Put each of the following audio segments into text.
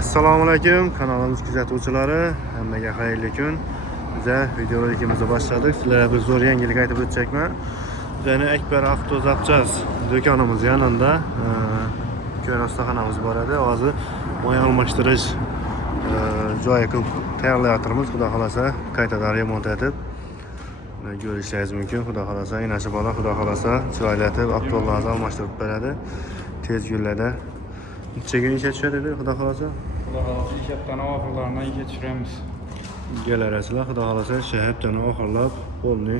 Assalomu alaykum, kanalimiz kuzatuvchilari, hammaga xayrli kun. Biza videolarimizni boshladik. Sizlarga bir zo'r yangilik aytib o'tacakman. Bizani Akbar avtozapchas do'konimiz yonida ko'ra ustaxonamiz bor edi. Hozir moya almashtirish joyi tayyorlayapmiz. Xudo xolasa qaytadan remont etib ko'rishingiz mumkin. Xudo xolasa inachi bola, xudo xolasa chiroyli etib avtolarni almashtirib beradi. Tez kunlarda necha kun ishga tushadi dedi, xudo xolasa? Xudo xolasa ish haftaning oxirlaridan ishga tushiramiz. Kelarasizlar, xudo xolasa shu haftaning oxirlab bo'ldi.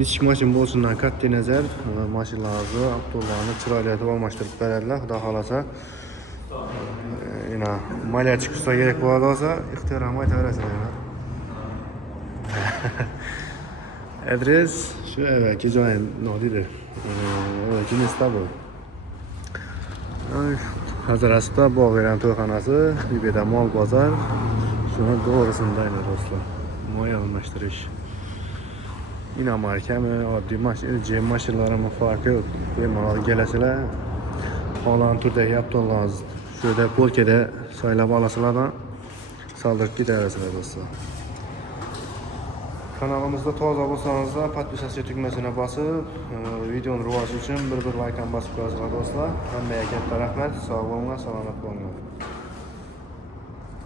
Nechta mashin bo'lsindan qat'iy nazar, mashinalarni, avtolarni chiroyli etib almashtirib beradilar, xudo xolasa. Yana maliya chiqsa kerak bo'lsa, ixtiyoran aytaverasizlar. Adres shu evvelki joy nodidi. Evvelki Istanbul. Hazarasida bog'eran to'yxonasi, Libeda mol bozor. Shuni to'g'risindaydi do'stlar. Moya almashtirish. Inomarkami, oddiy mashina, mashinalarning farqi yo'q. Bemalol kelasizlar. Xolan turdagi avtolarni shuda polkada saylab olasizlardan soldirib ketaverasizlar do'stlar. Kanalimizda toza bo'lsangiz, podpisatsiya tugmasini bosib, videoni rivoji uchun bir like ham bosib qo'yasizlar do'stlar. Hammaga katta rahmat. Sog' bo'linglar, salomat bo'linglar.